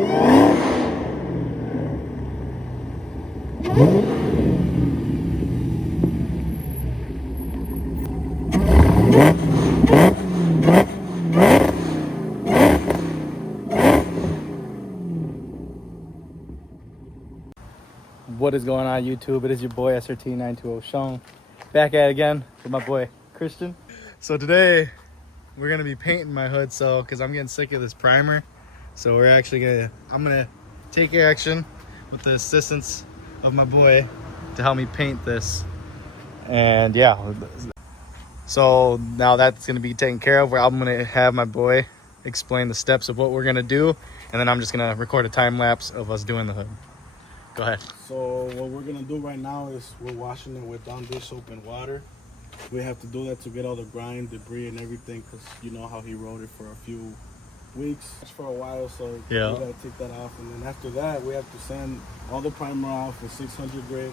What is going on, YouTube? It is your boy SRT920 Sean, back at it again with my boy Christian. So today we're gonna be painting my hood, because I'm getting sick of this primer. So we're actually I'm gonna take action with the assistance of my boy to help me paint this. And yeah, so now that's gonna be taken care of. I'm gonna have my boy explain the steps of what we're gonna do, and then I'm just gonna record a time lapse of us doing the hood. Go ahead. So what we're gonna do right now is we're washing it with Dawn dish soap and water. We have to do that to get all the grime, debris, and everything, because you know how he rode it for a few weeks, for a while. So yeah, we gotta take that off, and then after that we have to sand all the primer off with 600 grit.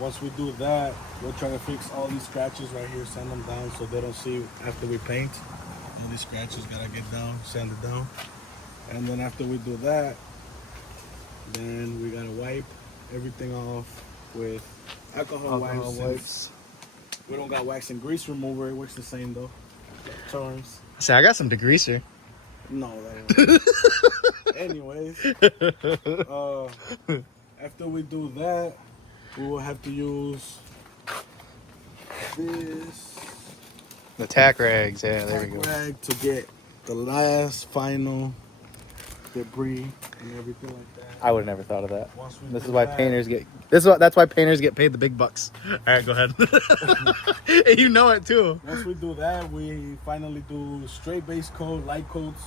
Once we do that, we'll try to fix all these scratches right here, sand them down so they don't see after we paint. All these scratches gotta get down, sand it down, and then after we do that, then we gotta wipe everything off with alcohol wipes. We don't got wax and grease remover. It works the same though. Terms. See, I got some degreaser. No, that anyways, after we do that, we will have to use this. The tack rags, yeah, there we go. Rag to get the last final debris and everything like that. I would have never thought of that. This is why painters get. That's why painters get paid the big bucks. All right, go ahead. You know it too. Once we do that, we finally do straight base coat, light coats,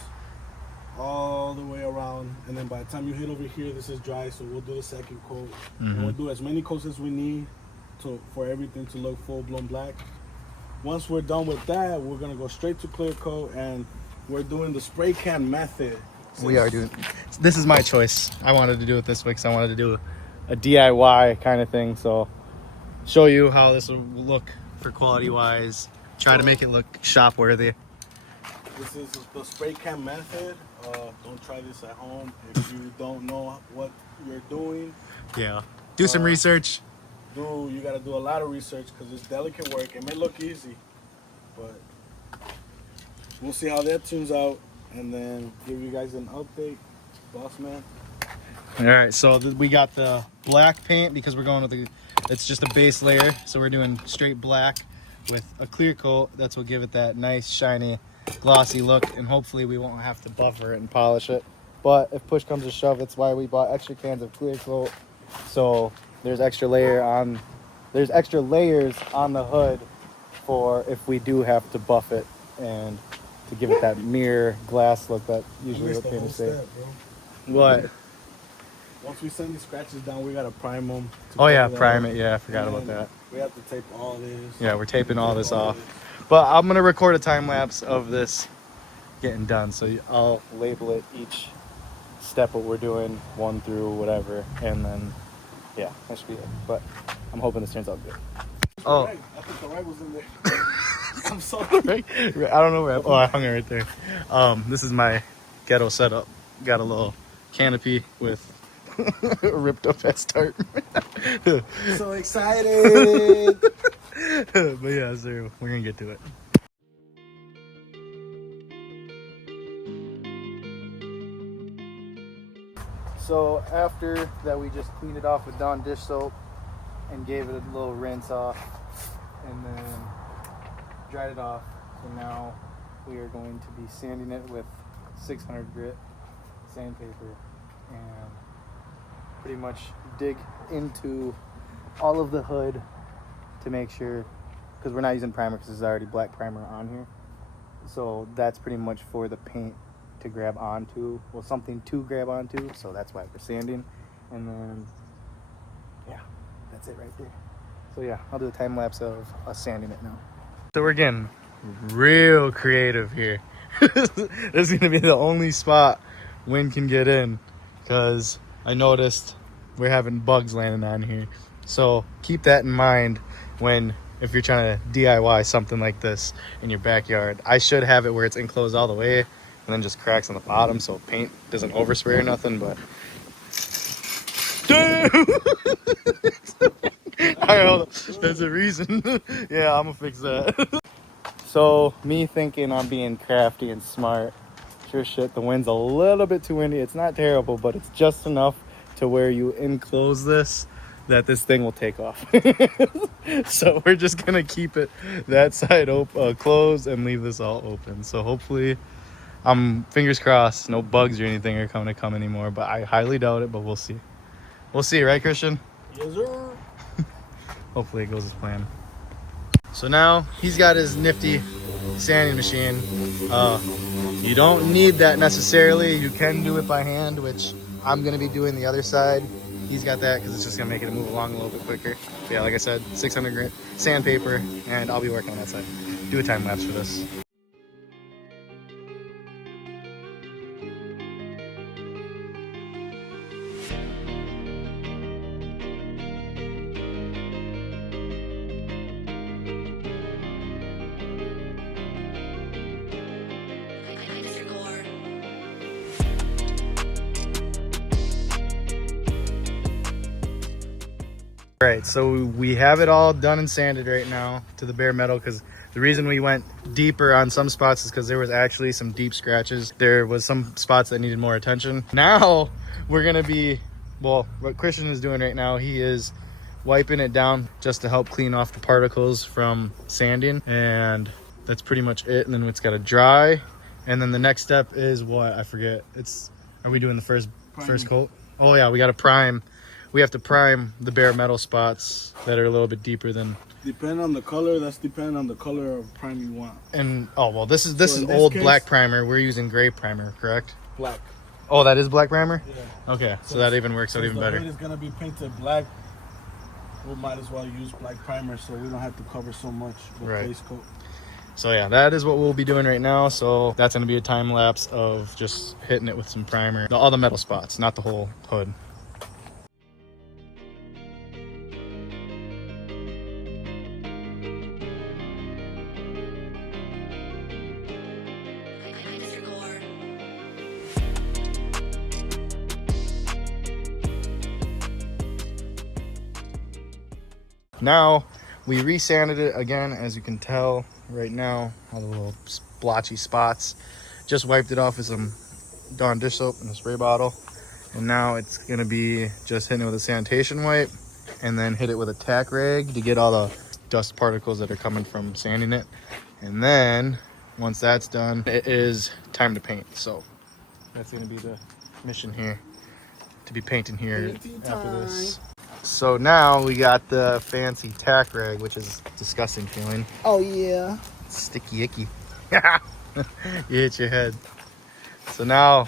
all the way around. And then by the time you hit over here, this is dry, so we'll do the second coat. And we'll do as many coats as we need for everything to look full blown black. Once we're done with that, we're gonna go straight to clear coat, and we're doing the spray can method. We are doing. This is my choice. I wanted to do it this way because I wanted to do a DIY kind of thing. So show you how this will look for quality wise. Try to make it look shop worthy. This is the spray can method. Don't try this at home if you don't know what you're doing. Yeah. Do some research. You got to do a lot of research because it's delicate work. It may look easy, but we'll see how that turns out, and then give you guys an update, boss man. All right, so we got the black paint because we're going with it's just a base layer. So we're doing straight black with a clear coat. That's what give it that nice, shiny, glossy look, and hopefully we won't have to buffer it and polish it. But if push comes to shove, that's why we bought extra cans of clear coat. So there's extra layers on the hood for if we do have to buff it and to give it that mirror glass look that usually what painters say. What? Once we send these scratches down, we gotta prime them. Oh yeah, prime it. Yeah, I forgot about that. We have to tape all this. Yeah, we're taping all this off. But I'm gonna record a time lapse of this getting done, so I'll label it each step what we're doing, 1 through whatever, and then yeah, that should be it. But I'm hoping this turns out good. Oh, I think the right was in there. I'm sorry. I don't know where. Oh, I hung it right there. This is my ghetto setup. Got a little canopy with a ripped up head start. So excited. But yeah, so we're gonna get to it. So after that, we just cleaned it off with Dawn dish soap and gave it a little rinse off, and then dried it off. So now we are going to be sanding it with 600 grit sandpaper and pretty much dig into all of the hood to make sure, because we're not using primer because there's already black primer on here. So that's pretty much for the paint to grab onto, well, something to grab onto, so that's why we're sanding. And then yeah, that's it right there. So yeah, I'll do a time lapse of us sanding it now. So we're getting real creative here. This is gonna be the only spot wind can get in, because I noticed we're having bugs landing on here. So keep that in mind if you're trying to DIY something like this in your backyard. I should have it where it's enclosed all the way, and then just cracks on the bottom so paint doesn't overspray or nothing. But alright, hold on. There's a reason. Yeah, I'm gonna fix that. So me thinking I'm being crafty and smart. Sure shit, the wind's a little bit too windy. It's not terrible, but it's just enough to where you enclose this that this thing will take off. So we're just gonna keep it that side closed and leave this all open. So hopefully, I'm fingers crossed, no bugs or anything are coming to come anymore. But I highly doubt it. But we'll see. We'll see, right, Christian? Yes, sir. Hopefully it goes as planned. So now he's got his nifty sanding machine. You don't need that necessarily. You can do it by hand, which I'm gonna be doing the other side. He's got that because it's just gonna make it move along a little bit quicker. But yeah, like I said, 600 grit sandpaper, and I'll be working on that side. Do a time lapse for this. All right, so we have it all done and sanded right now to the bare metal, because the reason we went deeper on some spots is because there was actually some deep scratches. There was some spots that needed more attention. Now we're gonna be, well, what Christian is doing right now, he is wiping it down just to help clean off the particles from sanding, and that's pretty much it. And then it's got to dry, and then the next step is what? I forget. Are we doing the first coat? Oh yeah, we got to prime. We have to prime the bare metal spots that are a little bit deeper than. Depending on the color, that's depending on the color of prime you want. And oh well, this is old black primer. We're using gray primer, correct? Black. Oh, that is black primer? Yeah. Okay, so that even works out even better. If it's gonna be painted black, we might as well use black primer so we don't have to cover so much with base coat. So yeah, that is what we'll be doing right now. So that's gonna be a time lapse of just hitting it with some primer. All the metal spots, not the whole hood. Now we resanded it again, as you can tell right now, all the little splotchy spots. Just wiped it off with some Dawn dish soap in a spray bottle, and now it's gonna be just hitting it with a sanitation wipe, and then hit it with a tack rag to get all the dust particles that are coming from sanding it. And then once that's done, it is time to paint. So that's gonna be the mission here, to be painting here after this. So now we got the fancy tack rag, which is disgusting feeling. Oh yeah. Sticky icky. You hit your head. So now,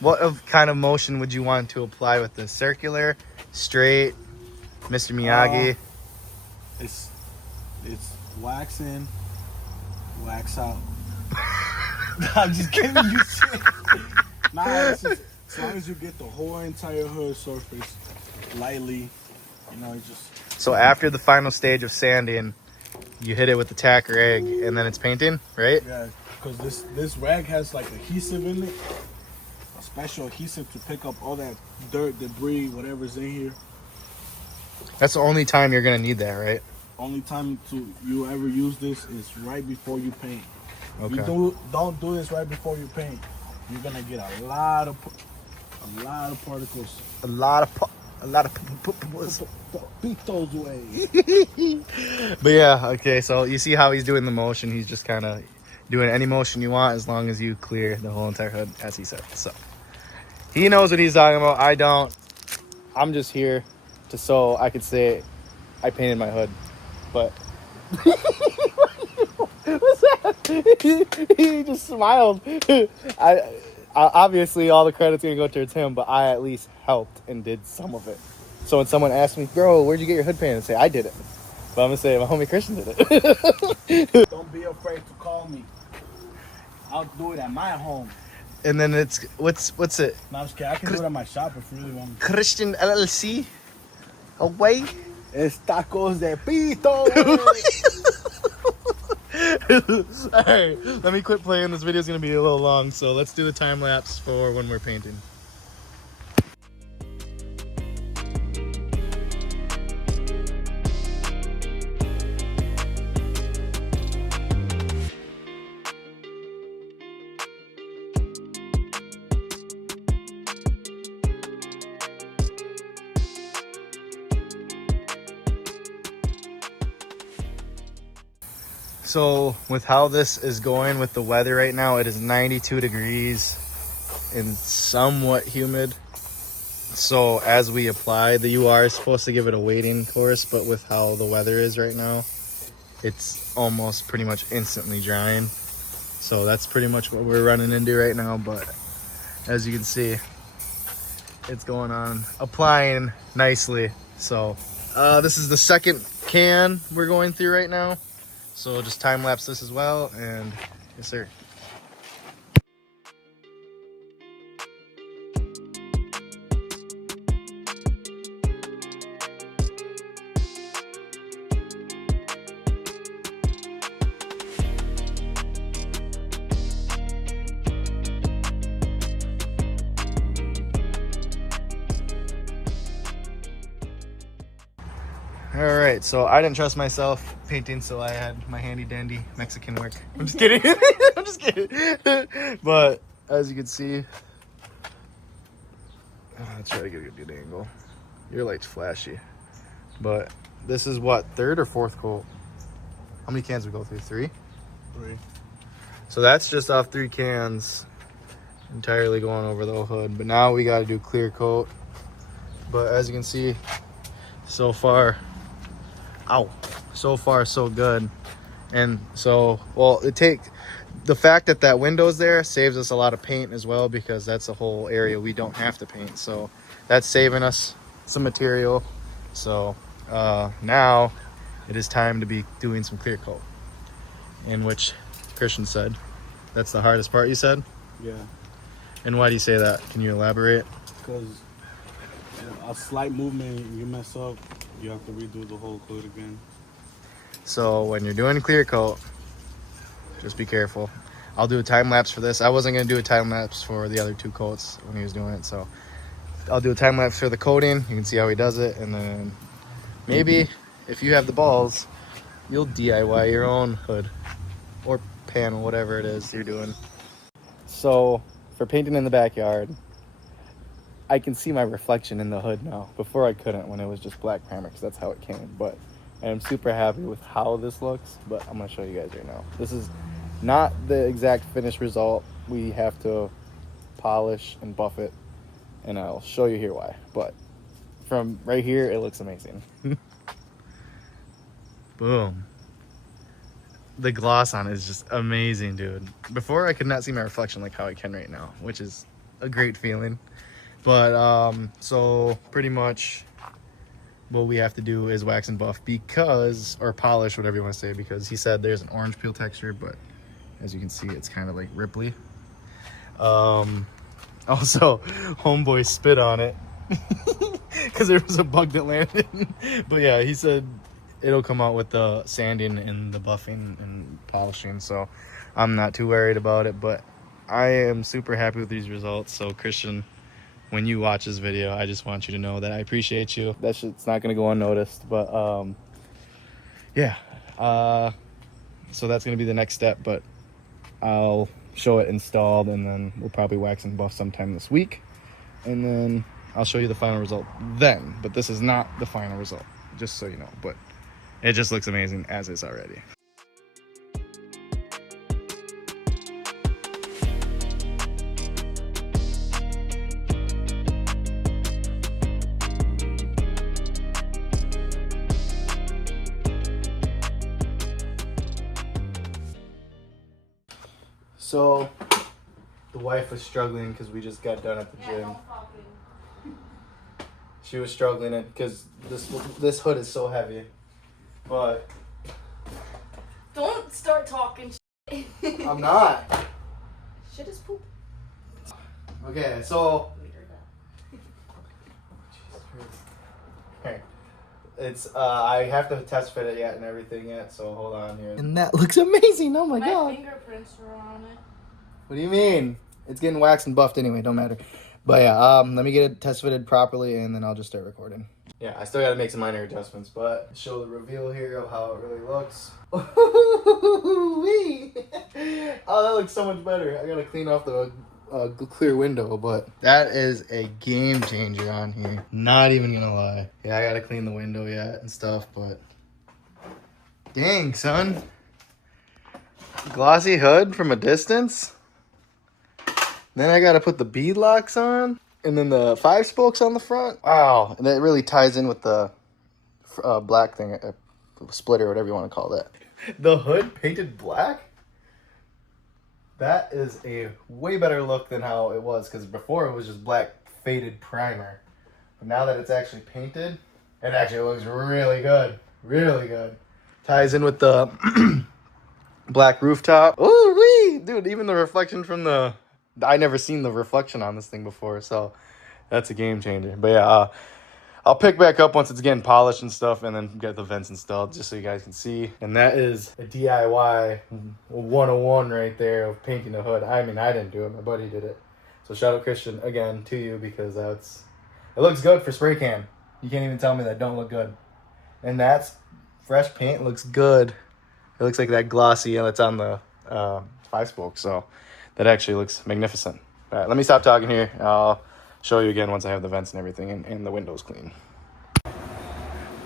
what kind of motion would you want to apply with this? Circular, straight, Mr. Miyagi? It's wax in, wax out. I'm just kidding you. Nah, it's just, as long as you get the whole entire hood surface lightly, you know, it just. So after the final stage of sanding, you hit it with the tack rag, and then it's painting, right? Yeah, because this rag has like adhesive in it, a special adhesive to pick up all that dirt, debris, whatever's in here. That's the only time you're gonna need that, right? Only time you ever use this is right before you paint. Okay. If you don't do this right before you paint, you're gonna get a lot of particles. A lot of beat those away. But yeah, okay, so you see how he's doing the motion. He's just kind of doing any motion you want, as long as you clear the whole entire hood, as he said. So he knows what he's talking about. I don't. I'm just here so I could say I painted my hood. But what's that? He just smiled. I obviously all the credit's gonna go towards him, but I at least helped and did some of it. So when someone asks me, bro, where'd you get your hood painted? I say, I did it. But I'm gonna say, my homie Christian did it. Don't be afraid to call me. I'll do it at my home. And then it's, what's it? No, I'm just kidding. I can do it at my shop if you really want me. Christian LLC? Away? Es tacos de pito. Alright, let me quit playing. This video's gonna be a little long, so let's do the time lapse for when we're painting. So with how this is going with the weather right now, it is 92 degrees and somewhat humid. So as we apply, the UR is supposed to give it a waiting course, but with how the weather is right now, it's almost pretty much instantly drying. So that's pretty much what we're running into right now. But as you can see, it's going on, applying nicely. So this is the second can we're going through right now. So just time lapse this as well, and yes sir. All right, so I didn't trust myself painting, so I had my handy dandy Mexican work. I'm just kidding. I'm just kidding. But as you can see, I'll try to get a good angle. Your light's flashy. But this is what, third or fourth coat? How many cans we go through? Three? Three. So that's just off 3 cans, entirely going over the hood. But now we got to do clear coat. But as you can see, so far, so far so good. And so, well, the fact that that window's there saves us a lot of paint as well, because that's a whole area we don't have to paint. So that's saving us some material. So now it is time to be doing some clear coat, in which Christian said that's the hardest part. You said? Yeah. And why do you say that? Can you elaborate? Because a slight movement, you mess up, you have to redo the whole coat again. So when you're doing clear coat, just be careful. I'll do a time lapse for this. I wasn't going to do a time lapse for the other 2 coats when he was doing it, so I'll do a time lapse for the coating. You can see how he does it, and then maybe if you have the balls, you'll DIY your own hood or panel, whatever it is you're doing. So for painting in the backyard, I can see my reflection in the hood now. Before I couldn't when it was just black primer, because that's how it came. But I am super happy with how this looks, but I'm going to show you guys right now. This is not the exact finished result. We have to polish and buff it, and I'll show you here why. But from right here, it looks amazing. Boom. The gloss on it is just amazing, dude. Before, I could not see my reflection like how I can right now, which is a great feeling. But so pretty much what we have to do is wax and buff, because, or polish, whatever you want to say, because he said there's an orange peel texture, but as you can see, it's kind of like ripply. Also, homeboy spit on it because there was a bug that landed. But yeah, he said it'll come out with the sanding and the buffing and polishing, so I'm not too worried about it. But I am super happy with these results. So Christian, when you watch this video, I just want you to know that I appreciate you. That shit's not gonna go unnoticed, but yeah. So that's gonna be the next step, but I'll show it installed, and then we'll probably wax and buff sometime this week, and then I'll show you the final result then. But this is not the final result, just so you know. But it just looks amazing as is already. So the wife was struggling because we just got done at the gym. She was struggling because this hood is so heavy. But don't start talking shit. I'm not. Shit is poop. Okay, so hey, It's I have to test fit it yet and everything yet, so hold on here. And that looks amazing. Oh my god. Fingerprints are on it. What do you mean? It's getting waxed and buffed anyway, don't matter. But yeah, let me get it test fitted properly and then I'll just start recording. Yeah, I still gotta make some minor adjustments, but show the reveal here of how it really looks. Ooh-wee. Oh, that looks so much better. I gotta clean off the clear window, but that is a game changer on here. Not even gonna lie. Yeah, I gotta clean the window yet and stuff, but dang, son. Glossy hood from a distance. Then I gotta put the bead locks on, and then the 5 spokes on the front. Wow, and that really ties in with the black thing, splitter, whatever you want to call that. The hood painted black? That is a way better look than how it was, because before it was just black faded primer. But now that it's actually painted, it actually looks really good. Really good. Ties in with the black rooftop. Ooh wee! Dude, even the reflection from the... I never seen the reflection on this thing before, so that's a game changer. But yeah, I'll pick back up once it's getting polished and stuff, and then get the vents installed just so you guys can see. And that is a DIY 101 right there of painting the hood. I mean, I didn't do it. My buddy did it. So shout out Christian again to you, because it looks good for spray can. You can't even tell me that don't look good. And that's fresh paint. Looks good. It looks like that glossy that's on the 5 spoke. So that actually looks magnificent. All right, let me stop talking here. I'll show you again once I have the vents and everything and the windows clean. All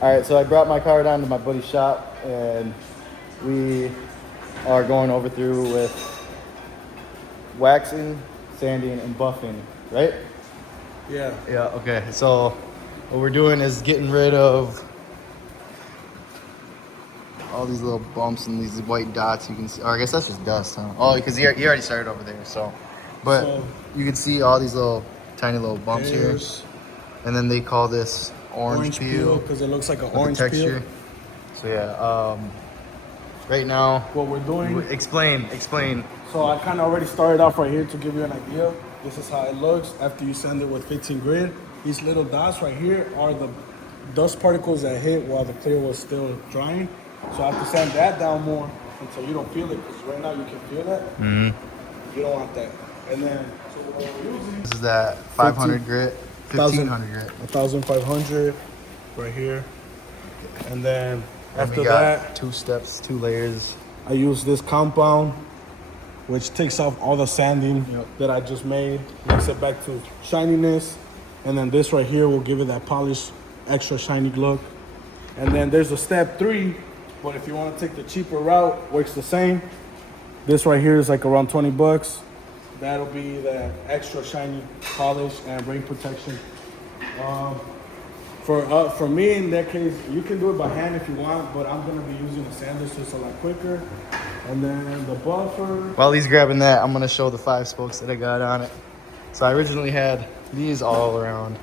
right, so I brought my car down to my buddy's shop, and we are going through with waxing, sanding, and buffing, right? Yeah. Yeah, okay. So what we're doing is getting rid of all these little bumps and these white dots you can see. Or I guess that's just dust, huh? Oh, because he already started over there, so. But So, you can see all these little tiny little bumps here. And then they call this orange peel because it looks like an with orange the texture. peel. So yeah, right now, What we're doing. explain. So I kind of already started off right here to give you an idea. This is how it looks after you sand it with 15 grit. These little dots right here are the dust particles that hit while the clear was still drying. So I have to sand that down more until you don't feel it, because right now you can feel that. Mm-hmm. You don't want that. And then, so what we're using, This is that 500 grit, 1500 grit. 1,500 right here. And then And after we got that, 2 steps, 2 layers. I use this compound, which takes off all the sanding that I just made, makes it back to shininess. And then this right here will give it that polished, extra shiny look. And then there's a step 3, but if you want to take the cheaper route, works the same. This right here is like around 20 bucks. That'll be the extra shiny polish and rain protection. For me, in that case, you can do it by hand if you want, but I'm gonna be using a sander so it's a lot quicker. And then the buffer. While he's grabbing that, I'm gonna show the 5 spokes that I got on it. So I originally had these all around,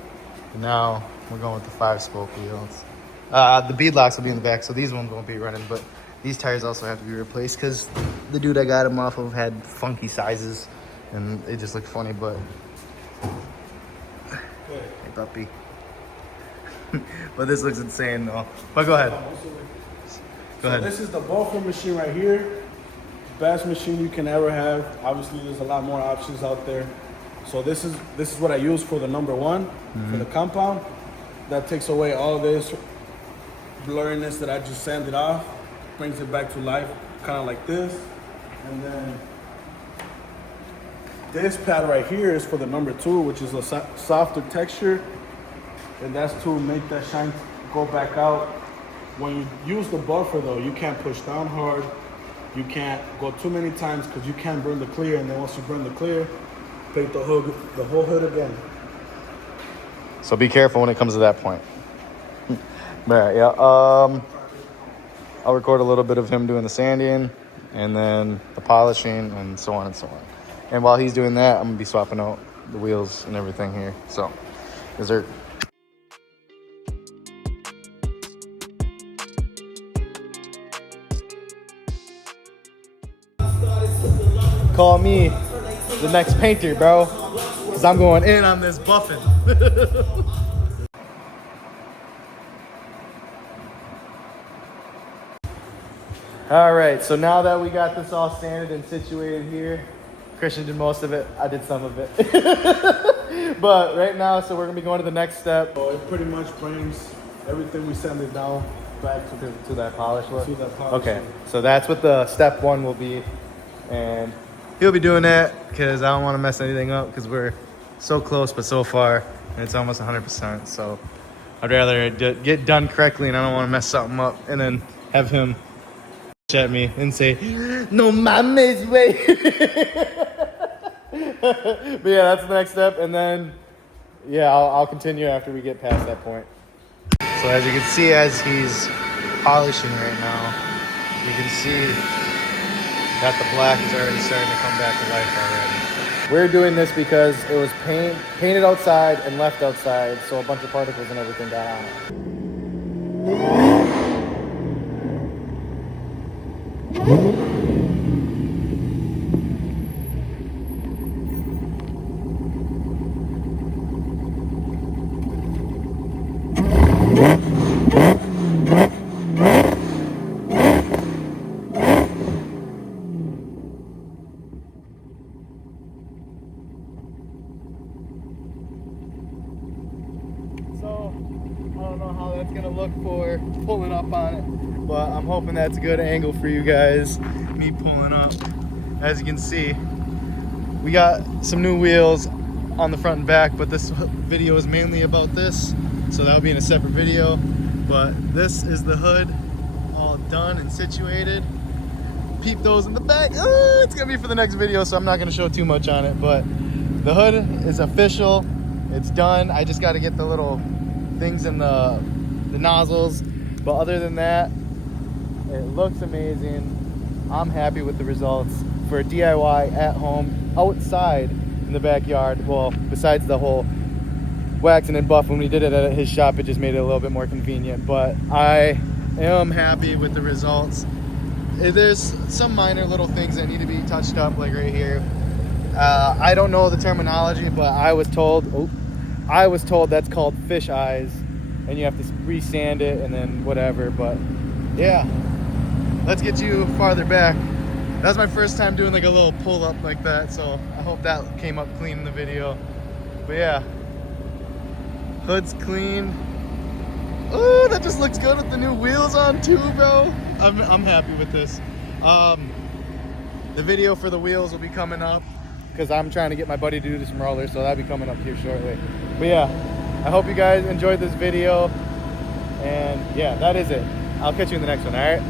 and now we're going with the 5 spoke wheels. The bead locks will be in the back, so these ones won't be running, but these tires also have to be replaced because the dude I got them off of had funky sizes, and it just looked funny, but... Hey, puppy. But this looks insane, though. But go ahead. Go ahead. So this is the buffer machine right here. Best machine you can ever have. Obviously, there's a lot more options out there. So this is what I use for the number 1, for the compound. That takes away all this blurriness that I just sanded off, brings it back to life, kind of like this. And then this pad right here is for the number 2, which is a softer texture, and that's to make that shine go back out. When you use the buffer though, you can't push down hard, you can't go too many times because you can't burn the clear, and then once you burn the clear, paint the whole hood again. So be careful when it comes to that point. But yeah, I'll record a little bit of him doing the sanding and then the polishing and so on and so on. And while he's doing that, I'm gonna be swapping out the wheels and everything here. So, dessert. Call me the next painter, bro, because I'm going in on this buffing. All right, so now that we got this all sanded and situated here, Christian did most of it, I did some of it. But right now, so we're gonna be going to the next step. So it pretty much brings everything we sanded down back To that polish look? to that polish. Okay, so that's what the step one will be. And he'll be doing that because I don't want to mess anything up because we're so close but so far. And it's almost 100%. So I'd rather get done correctly and I don't want to mess something up and then have him at me and say, no mames, way. But yeah, that's the next step. And then, yeah, I'll continue after we get past that point. So as you can see, as he's polishing right now, you can see that the black is already starting to come back to life already. We're doing this because it was painted outside and left outside, so a bunch of particles and everything got on it. So, I don't know how that's gonna look for pulling up on it, but I'm hoping that's a good angle for you guys, me pulling up. As you can see, we got some new wheels on the front and back, but this video is mainly about this, so that'll be in a separate video. But this is the hood, all done and situated. Peep those in the back. It's gonna be for the next video, so I'm not gonna show too much on it, but the hood is official. It's done. I just got to get the little things in the nozzles, but other than that, it looks amazing. I'm happy with the results for a DIY at home outside in the backyard. Well, besides the whole waxing and buff, when we did it at his shop, it just made it a little bit more convenient, but I am happy with the results. There's some minor little things that need to be touched up, like right here. I don't know the terminology, but I was told that's called fish eyes, and you have to re-sand it and then whatever. But yeah, let's get you farther back. That was my first time doing like a little pull up like that, so I hope that came up clean in the video. But yeah, hood's clean. Oh, that just looks good with the new wheels on too, bro. I'm happy with this. The video for the wheels will be coming up, because I'm trying to get my buddy to do some rollers, so that'll be coming up here shortly. But yeah, I hope you guys enjoyed this video, and yeah, that is it. I'll catch you in the next one, all right?